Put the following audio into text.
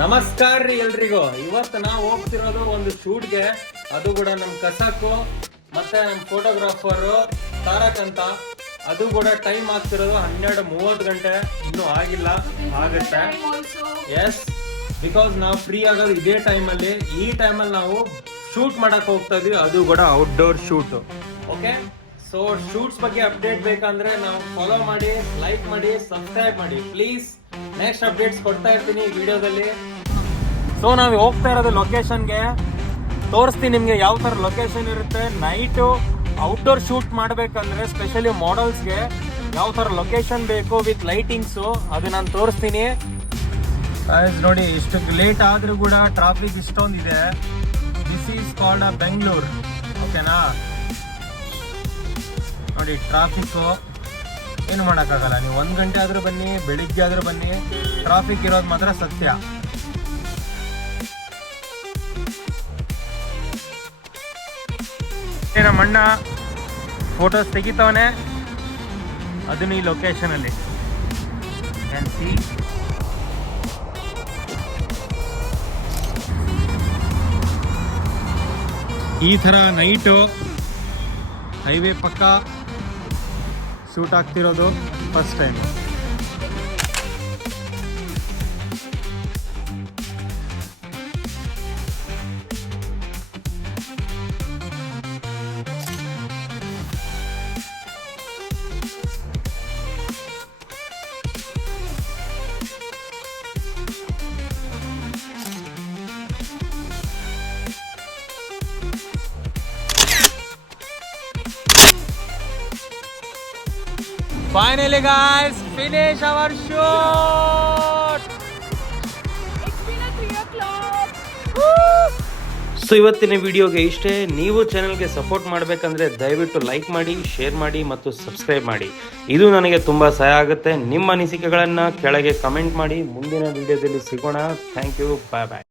ನಮಸ್ಕಾರ ರೀ ಎಲ್ರಿಗೂ. ಇವತ್ತು ನಾವು ಹೋಗ್ತಿರೋದು ಒಂದು ಶೂಟ್ಗೆ, ಅದು ಕೂಡ ನಮ್ ಕಸಕ್ಕು ಮತ್ತೆ ನಮ್ ಫೋಟೋಗ್ರಾಫರ್ ತಾರಕ್ ಅಂತ. ಅದು ಕೂಡ ಟೈಮ್ ಆಗ್ತಿರೋದು 12:30 ಗಂಟೆ, ಇನ್ನೂ ಆಗಿಲ್ಲ, ಆಗುತ್ತೆ. ಎಸ್, ಬಿಕಾಸ್ ನಾವು ಫ್ರೀ ಆಗೋದು ಇದೇ ಟೈಮಲ್ಲಿ. ಈ ಟೈಮಲ್ಲಿ ನಾವು ಶೂಟ್ ಮಾಡಕ್ ಹೋಗ್ತಾ ಇದೀವಿ, ಅದು ಕೂಡ outdoor shoot. Okay, so shoots ಬಗ್ಗೆ ಅಪ್ಡೇಟ್ ಬೇಕಂದ್ರೆ ನಾವು ಫಾಲೋ ಮಾಡಿ, ಲೈಕ್ ಮಾಡಿ, ಸಬ್ಸ್ಕ್ರೈಬ್ ಮಾಡಿ ಪ್ಲೀಸ್. ನೆಕ್ಸ್ಟ್ ಅಪ್ಡೇಟ್ಸ್ ಕೊಡ್ತಾ ಇರ್ತೀನಿ ಈ ವಿಡಿಯೋದಲ್ಲಿ. ಸೊ ನಾವು ಹೋಗ್ತಾ ಇರೋದು ಲೊಕೇಶನ್ಗೆ, ತೋರಿಸ್ತೀನಿ ನಿಮ್ಗೆ ಯಾವ ತರ ಲೊಕೇಶನ್ ಇರುತ್ತೆ. ನೈಟು ಔಟ್ಡೋರ್ ಶೂಟ್ ಮಾಡ್ಬೇಕಂದ್ರೆ ಸ್ಪೆಷಲಿ ಮಾಡೆಲ್ಸ್ಗೆ ಯಾವ ತರ ಲೊಕೇಶನ್ ಬೇಕು ವಿತ್ ಲೈಟಿಂಗ್ಸು, ಅದು ನಾನು ತೋರಿಸ್ತೀನಿ. ನೋಡಿ, ಇಷ್ಟು ಲೇಟ್ ಆದ್ರೂ ಕೂಡ ಟ್ರಾಫಿಕ್ ಇಷ್ಟೊಂದಿದೆ. This is called Bengaluru. ಓಕೆನಾ? ನೋಡಿ ಟ್ರಾಫಿಕ್ಕು ಏನು ಮಾಡೋಕ್ಕಾಗಲ್ಲ. ನೀವು 1 ಗಂಟೆ ಆದರೂ ಬನ್ನಿ, ಬೆಳಿಗ್ಗೆ ಆದರೂ ಬನ್ನಿ, ಟ್ರಾಫಿಕ್ ಇರೋದು ಮಾತ್ರ ಸತ್ಯ. ನಮ್ಮ ಅಣ್ಣ ಫೋಟೋಸ್ ತೆಗಿತಾವನೆ, ಅದನ್ನು ಈ ಲೊಕೇಶನಲ್ಲಿ ಕ್ಯಾನ್ ಸಿ. ಈ ಥರ ನೈಟು ಹೈವೇ ಪಕ್ಕ ಶೂಟ್ ಆಗ್ತಿರೋದು first time. Finally guys, finish our shoot. It's been a 3 o'clock. So ಇವತ್ತಿನ ವಿಡಿಯೋಗೆ ಇಷ್ಟೇ. ನೀವು ಚಾನಲ್ಗೆ ಸಪೋರ್ಟ್ ಮಾಡಬೇಕಂದ್ರೆ ದಯವಿಟ್ಟು ಲೈಕ್ ಮಾಡಿ, ಶೇರ್ ಮಾಡಿ ಮತ್ತು ಸಬ್ಸ್ಕ್ರೈಬ್ ಮಾಡಿ. ಇದು ನನಗೆ ತುಂಬ ಸಹಾಯ ಆಗುತ್ತೆ. ನಿಮ್ಮ ಅನಿಸಿಕೆಗಳನ್ನು ಕೆಳಗೆ ಕಮೆಂಟ್ ಮಾಡಿ. ಮುಂದಿನ ವಿಡಿಯೋದಲ್ಲಿ ಸಿಗೋಣ. Thank you, bye bye.